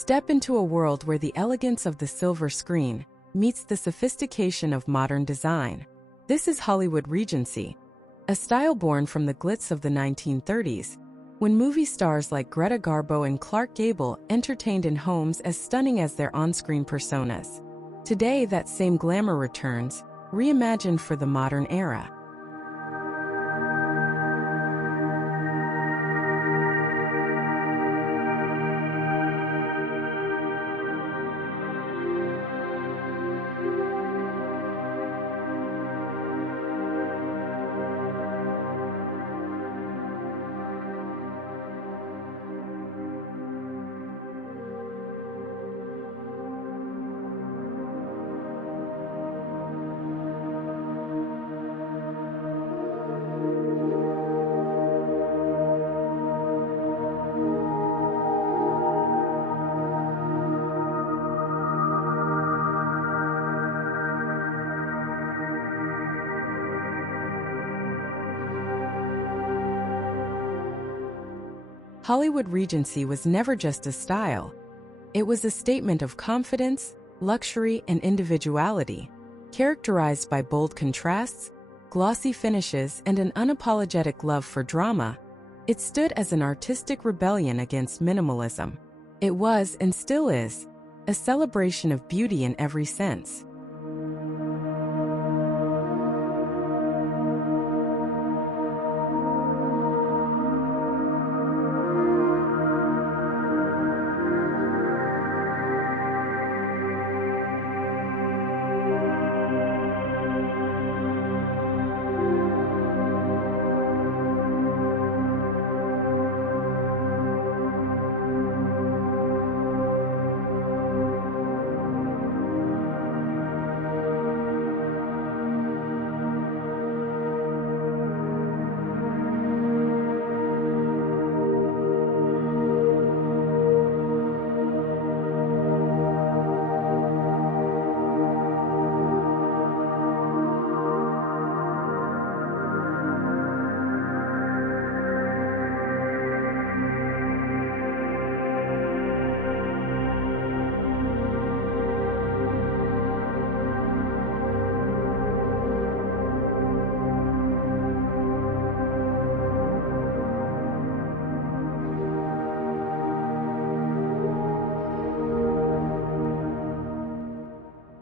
Step into a world where the elegance of the silver screen meets the sophistication of modern design. This is Hollywood Regency, a style born from the glitz of the 1930s, when movie stars like Greta Garbo and Clark Gable entertained in homes as stunning as their on-screen personas. Today, that same glamour returns, reimagined for the modern era. Hollywood Regency was never just a style. It was a statement of confidence, luxury, and individuality, characterized by bold contrasts, glossy finishes, and an unapologetic love for drama. It stood as an artistic rebellion against minimalism. It was, and still is, a celebration of beauty in every sense.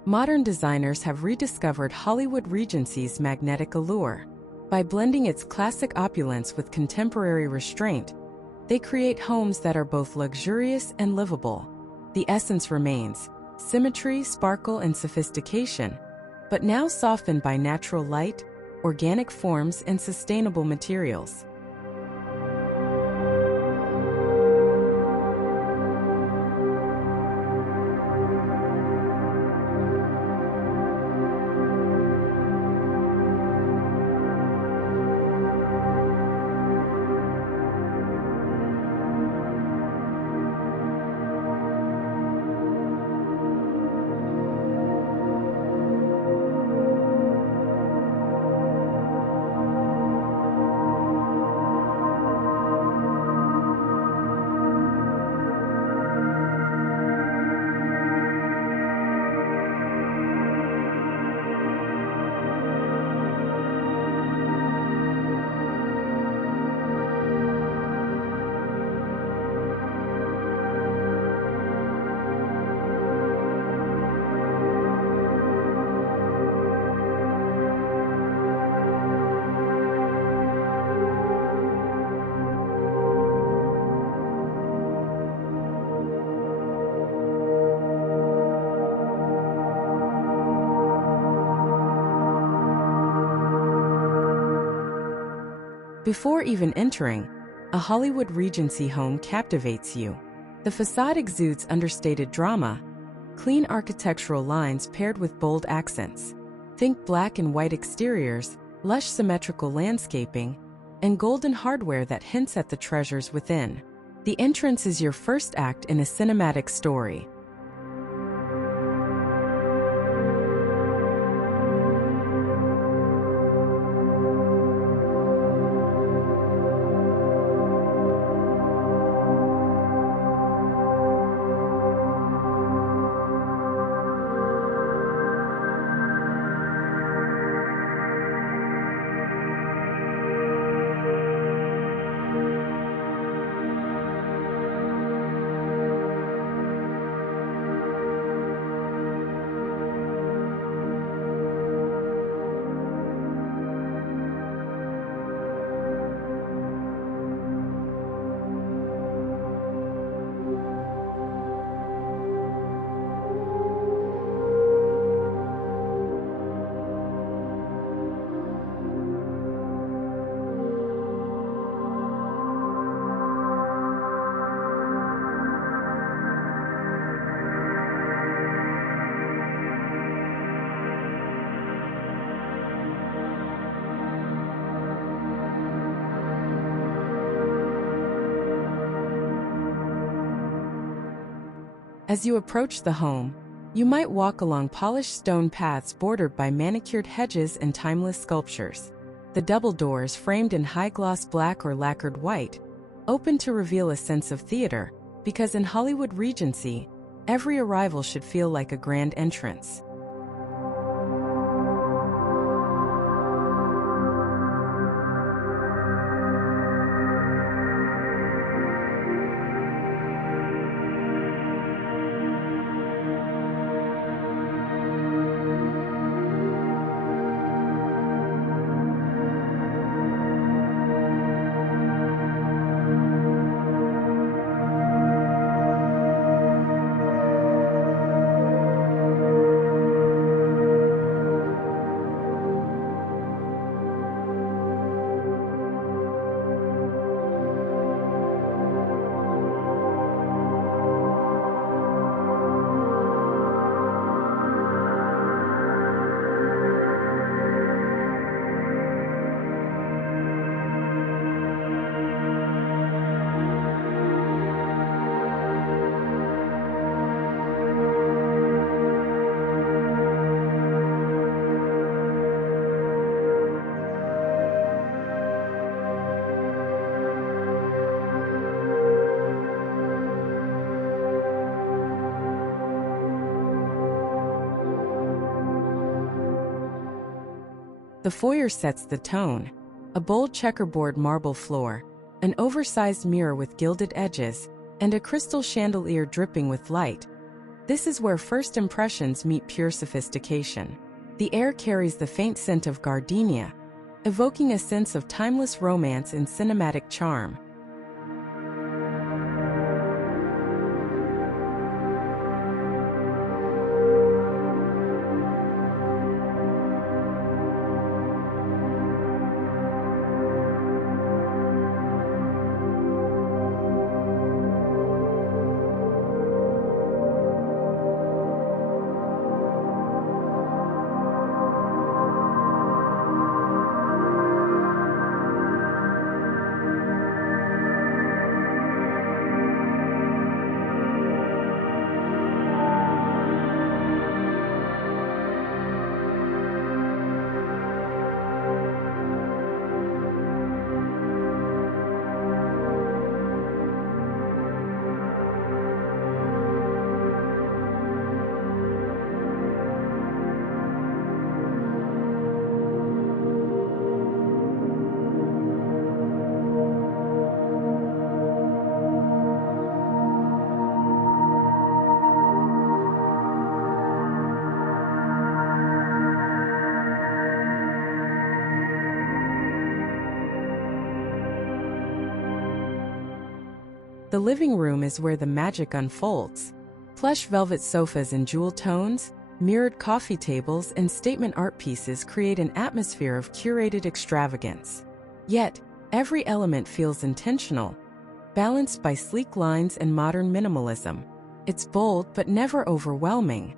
Modern designers have rediscovered Hollywood Regency's magnetic allure. By blending its classic opulence with contemporary restraint, they create homes that are both luxurious and livable. The essence remains: symmetry, sparkle, and sophistication, but now softened by natural light, organic forms, and sustainable materials. Before even entering, a Hollywood Regency home captivates you. The facade exudes understated drama, clean architectural lines paired with bold accents. Think black and white exteriors, lush symmetrical landscaping, and golden hardware that hints at the treasures within. The entrance is your first act in a cinematic story. As you approach the home, you might walk along polished stone paths bordered by manicured hedges and timeless sculptures. The double doors, framed in high-gloss black or lacquered white, open to reveal a sense of theater, because in Hollywood Regency, every arrival should feel like a grand entrance. The foyer sets the tone. A bold checkerboard marble floor, an oversized mirror with gilded edges, and a crystal chandelier dripping with light. This is where first impressions meet pure sophistication. The air carries the faint scent of gardenia, evoking a sense of timeless romance and cinematic charm. The living room is where the magic unfolds. Plush velvet sofas in jewel tones, mirrored coffee tables, and statement art pieces create an atmosphere of curated extravagance. Yet, every element feels intentional, balanced by sleek lines and modern minimalism. It's bold but never overwhelming.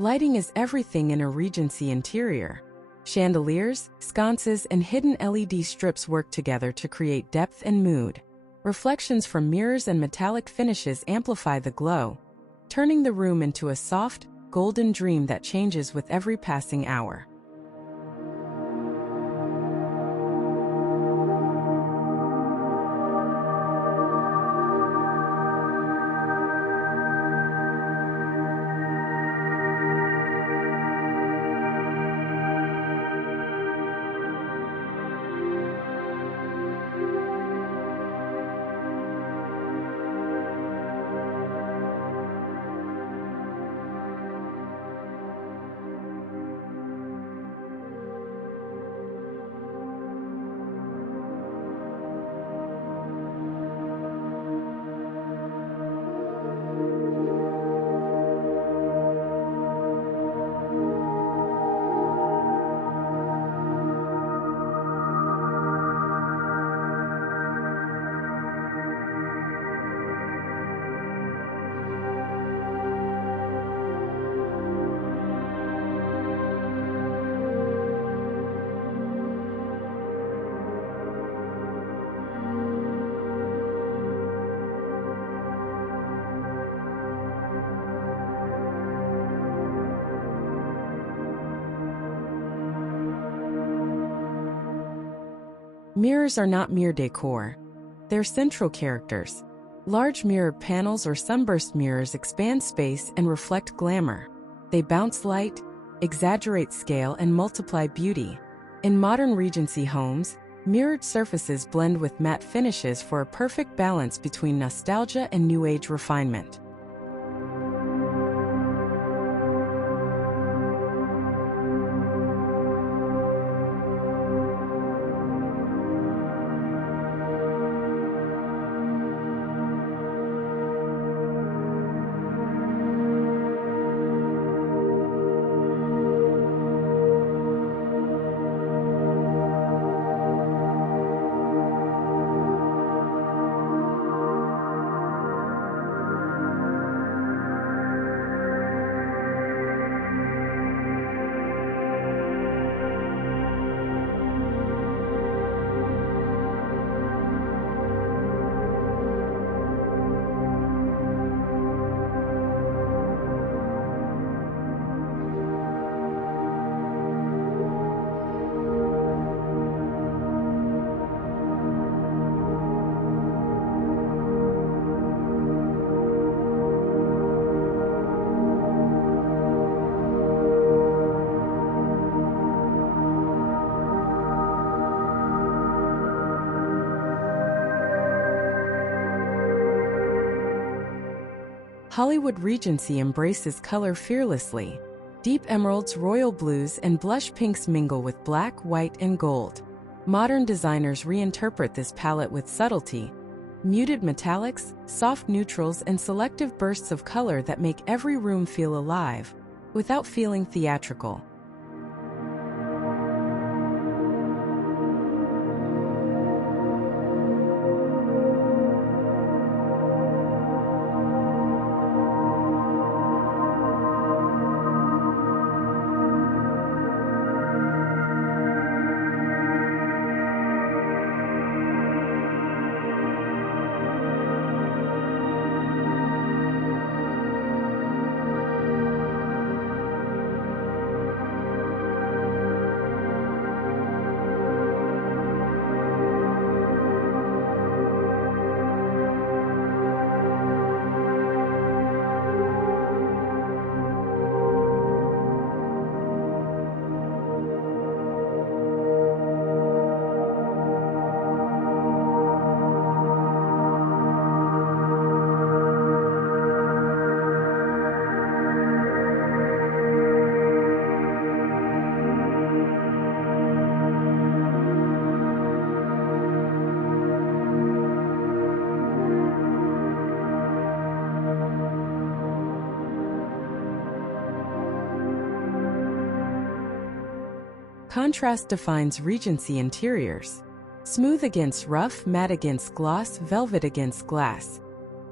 Lighting is everything in a Regency interior. Chandeliers, sconces, and hidden LED strips work together to create depth and mood. Reflections from mirrors and metallic finishes amplify the glow, turning the room into a soft, golden dream that changes with every passing hour. Mirrors are not mere decor. They're central characters. Large mirrored panels or sunburst mirrors expand space and reflect glamour. They bounce light, exaggerate scale, and multiply beauty. In modern Regency homes, mirrored surfaces blend with matte finishes for a perfect balance between nostalgia and new age refinement. Hollywood Regency embraces color fearlessly. Deep emeralds, royal blues, and blush pinks mingle with black, white, and gold. Modern designers reinterpret this palette with subtlety, muted metallics, soft neutrals, and selective bursts of color that make every room feel alive, without feeling theatrical. Contrast defines Regency interiors. Smooth against rough, matte against gloss, velvet against glass.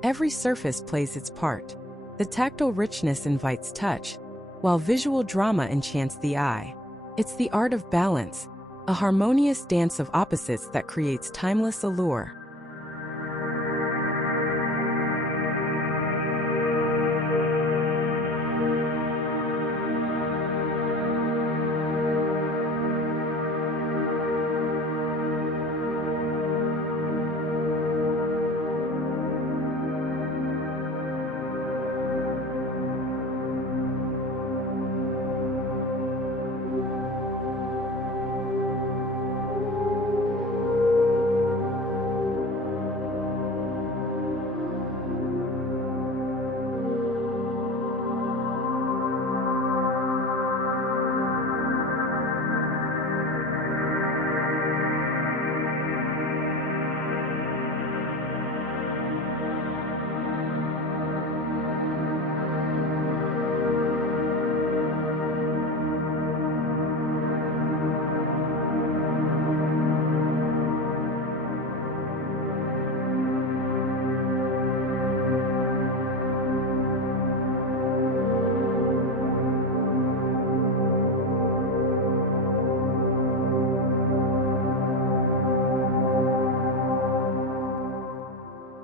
Every surface plays its part. The tactile richness invites touch, while visual drama enchants the eye. It's the art of balance, a harmonious dance of opposites that creates timeless allure.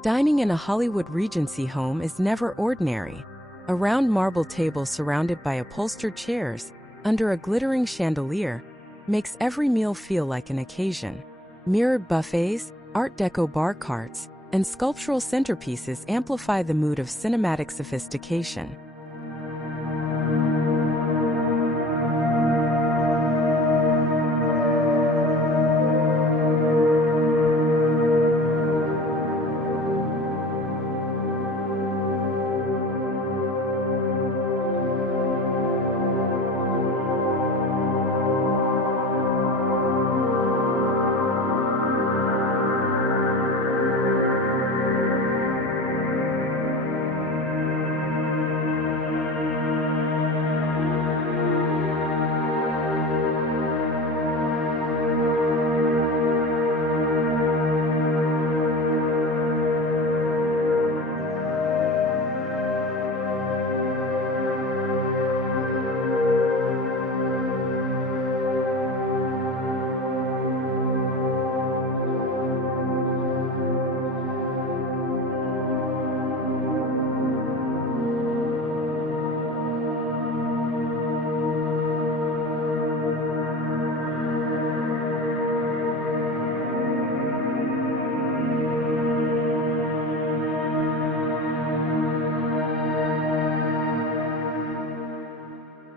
Dining in a Hollywood Regency home is never ordinary. A round marble table surrounded by upholstered chairs, under a glittering chandelier, makes every meal feel like an occasion. Mirrored buffets, Art Deco bar carts, and sculptural centerpieces amplify the mood of cinematic sophistication.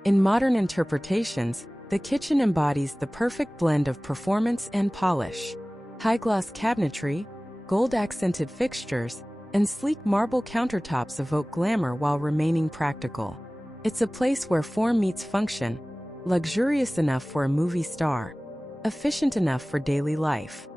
In modern interpretations, the kitchen embodies the perfect blend of performance and polish. High-gloss cabinetry, gold-accented fixtures, and sleek marble countertops evoke glamour while remaining practical. It's a place where form meets function, luxurious enough for a movie star, efficient enough for daily life.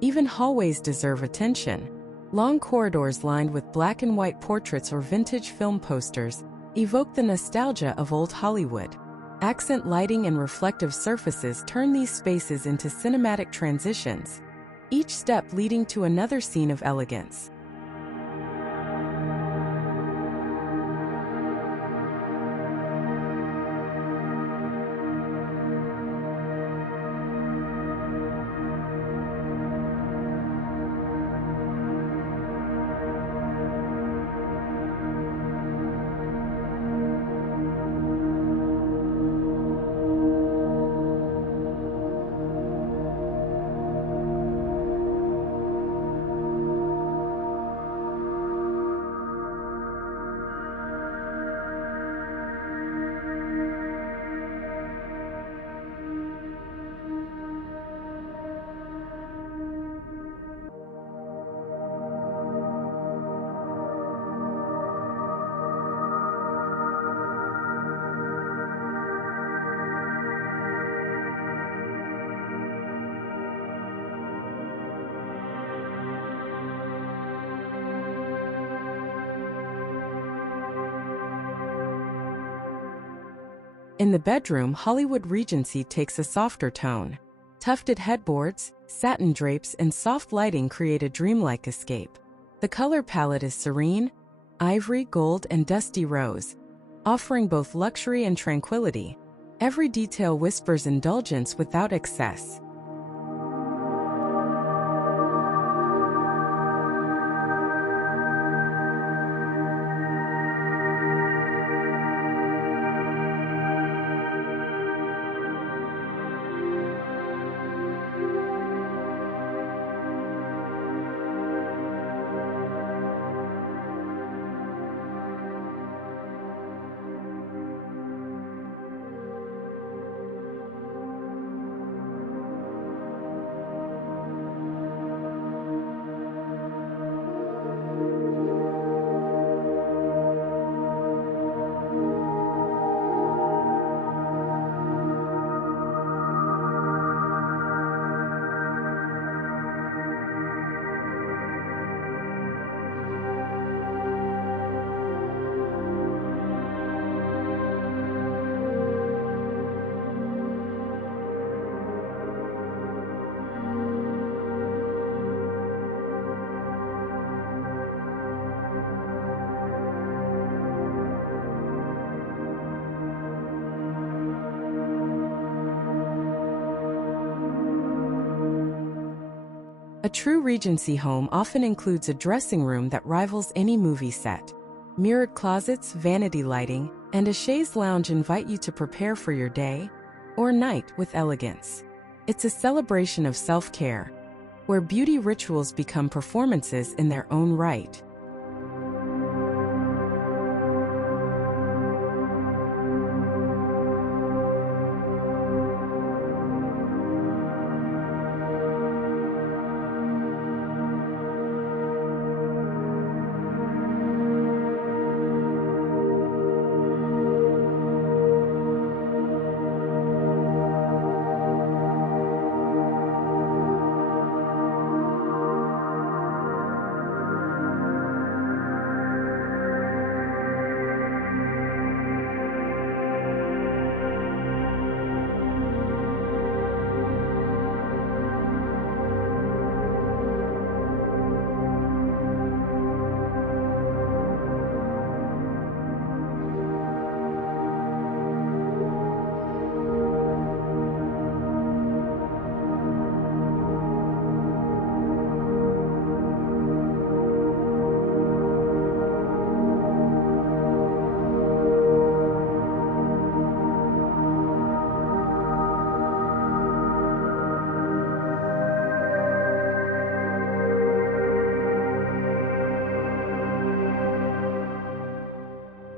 Even hallways deserve attention. Long corridors lined with black and white portraits or vintage film posters evoke the nostalgia of old Hollywood. Accent lighting and reflective surfaces turn these spaces into cinematic transitions, each step leading to another scene of elegance. In the bedroom, Hollywood Regency takes a softer tone. Tufted headboards, satin drapes, and soft lighting create a dreamlike escape. The color palette is serene, ivory, gold, and dusty rose, offering both luxury and tranquility. Every detail whispers indulgence without excess. – A true Regency home often includes a dressing room that rivals any movie set. Mirrored closets, vanity lighting, and a chaise lounge invite you to prepare for your day or night with elegance. It's a celebration of self-care, where beauty rituals become performances in their own right.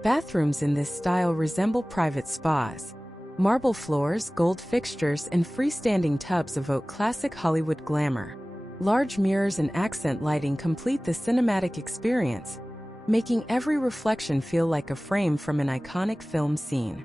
Bathrooms in this style resemble private spas. Marble floors, gold fixtures, and freestanding tubs evoke classic Hollywood glamour. Large mirrors and accent lighting complete the cinematic experience, making every reflection feel like a frame from an iconic film scene.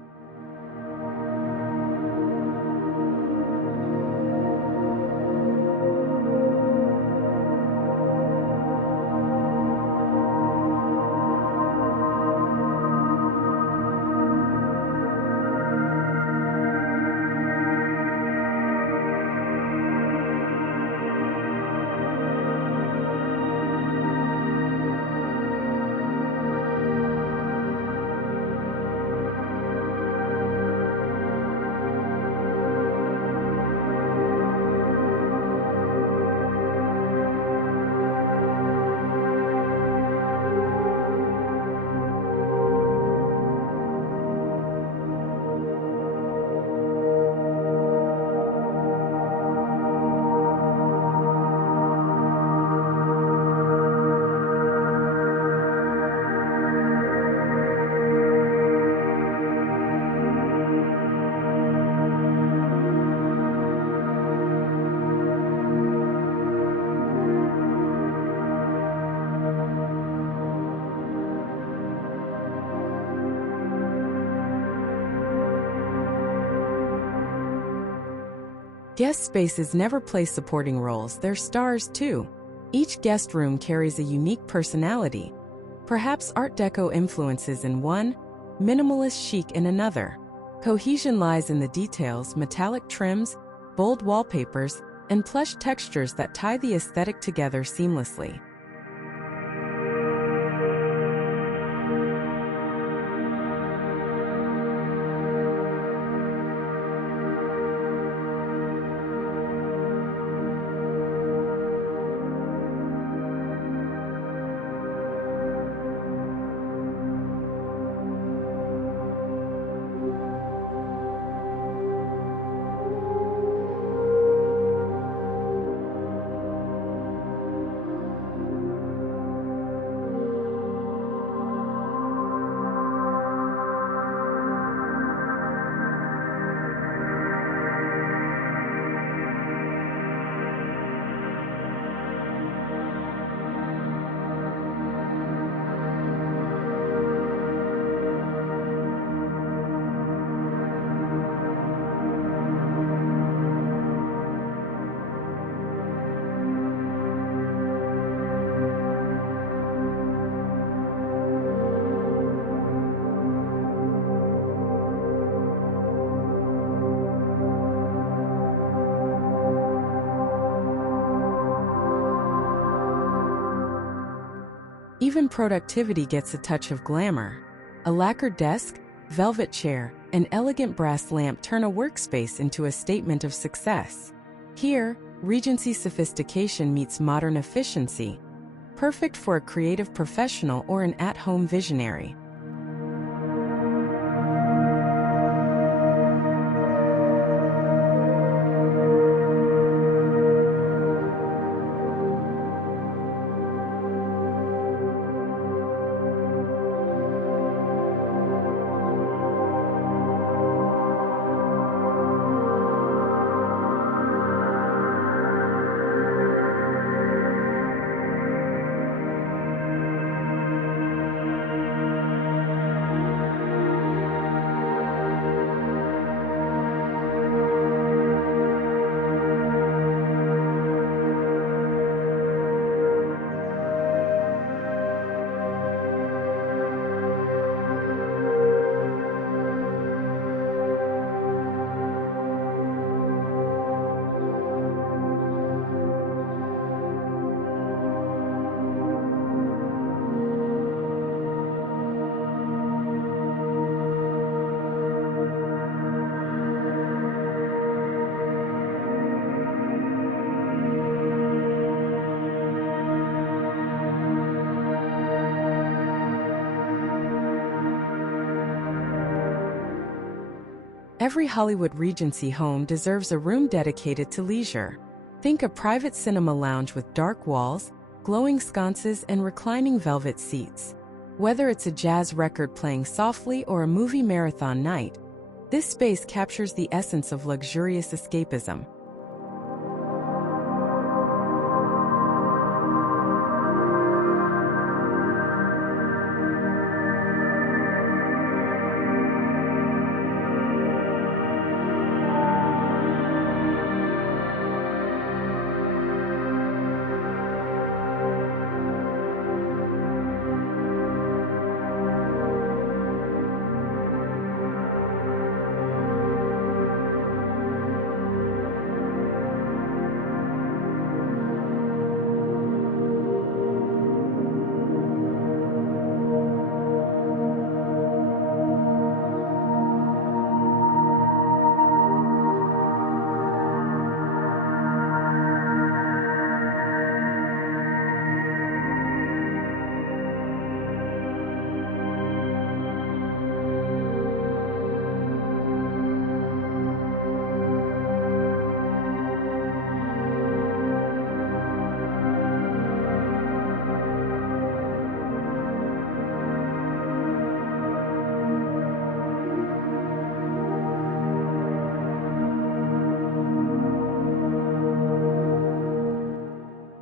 Guest spaces never play supporting roles, they're stars too. Each guest room carries a unique personality. Perhaps Art Deco influences in one, minimalist chic in another. Cohesion lies in the details, metallic trims, bold wallpapers, and plush textures that tie the aesthetic together seamlessly. Even productivity gets a touch of glamour. A lacquered desk, velvet chair, and elegant brass lamp turn a workspace into a statement of success. Here, Regency sophistication meets modern efficiency, perfect for a creative professional or an at-home visionary. Every Hollywood Regency home deserves a room dedicated to leisure. Think a private cinema lounge with dark walls, glowing sconces, and reclining velvet seats. Whether it's a jazz record playing softly or a movie marathon night, this space captures the essence of luxurious escapism.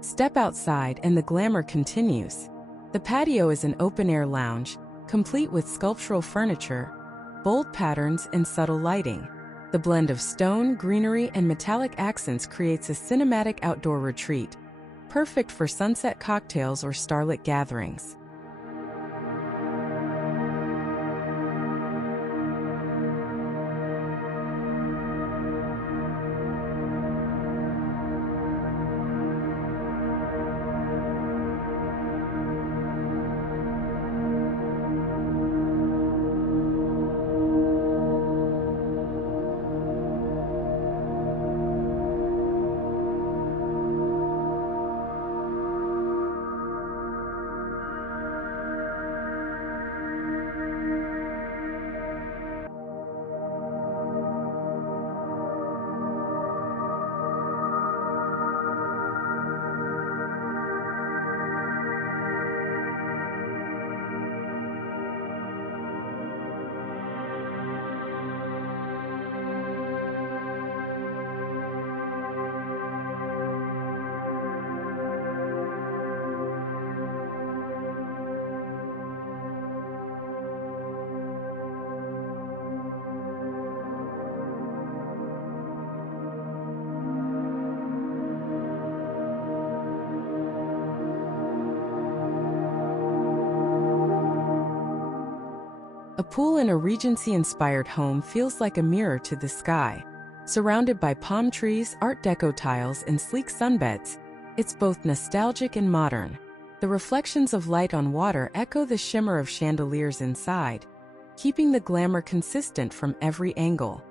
Step outside and the glamour continues. The patio is an open-air lounge, complete with sculptural furniture, bold patterns, and subtle lighting. The blend of stone, greenery, and metallic accents creates a cinematic outdoor retreat, perfect for sunset cocktails or starlit gatherings. A pool in a Regency-inspired home feels like a mirror to the sky. Surrounded by palm trees, Art Deco tiles, and sleek sunbeds, it's both nostalgic and modern. The reflections of light on water echo the shimmer of chandeliers inside, keeping the glamour consistent from every angle.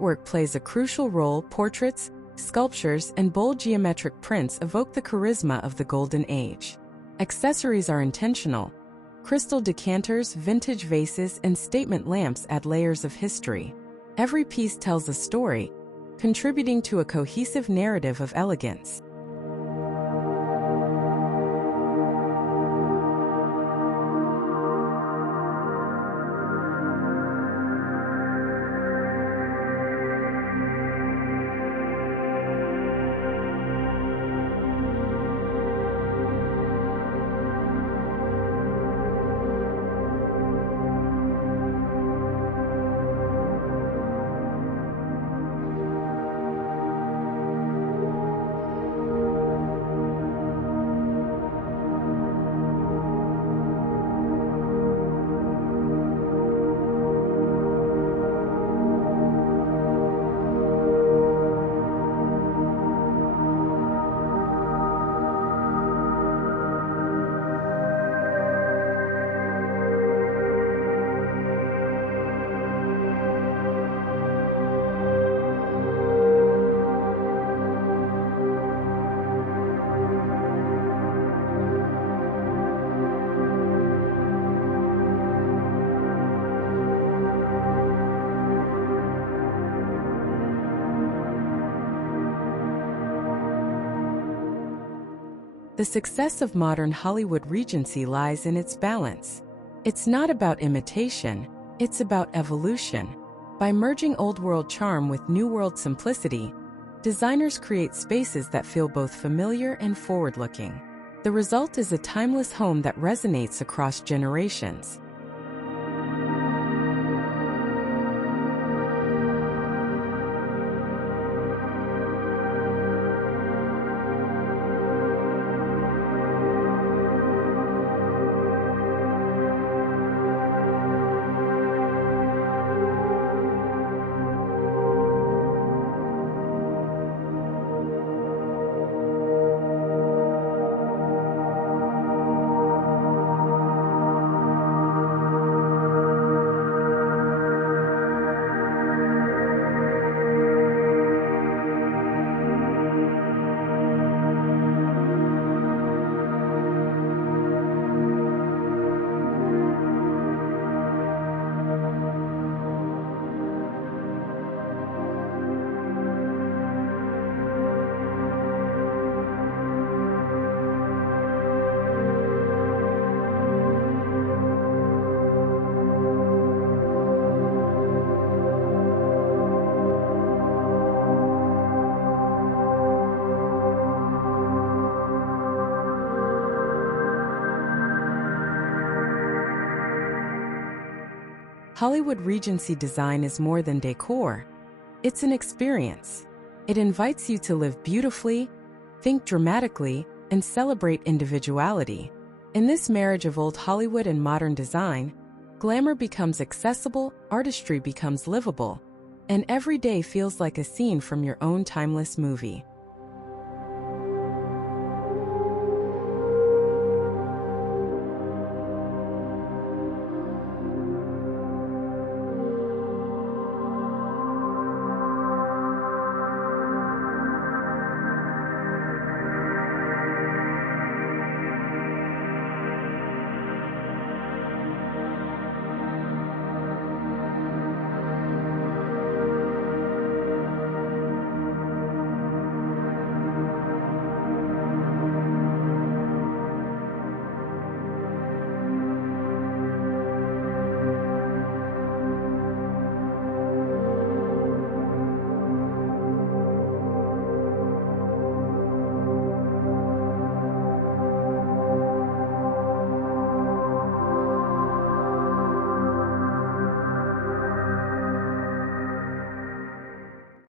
artwork plays a crucial role. Portraits, sculptures, and bold geometric prints evoke the charisma of the Golden Age. Accessories are intentional. Crystal decanters, vintage vases, and statement lamps add layers of history. Every piece tells a story, contributing to a cohesive narrative of elegance. The success of modern Hollywood Regency lies in its balance. It's not about imitation, it's about evolution. By merging old-world charm with new-world simplicity, designers create spaces that feel both familiar and forward-looking. The result is a timeless home that resonates across generations. Hollywood Regency design is more than decor. It's an experience. It invites you to live beautifully, think dramatically, and celebrate individuality. In this marriage of old Hollywood and modern design, glamour becomes accessible, artistry becomes livable, and every day feels like a scene from your own timeless movie.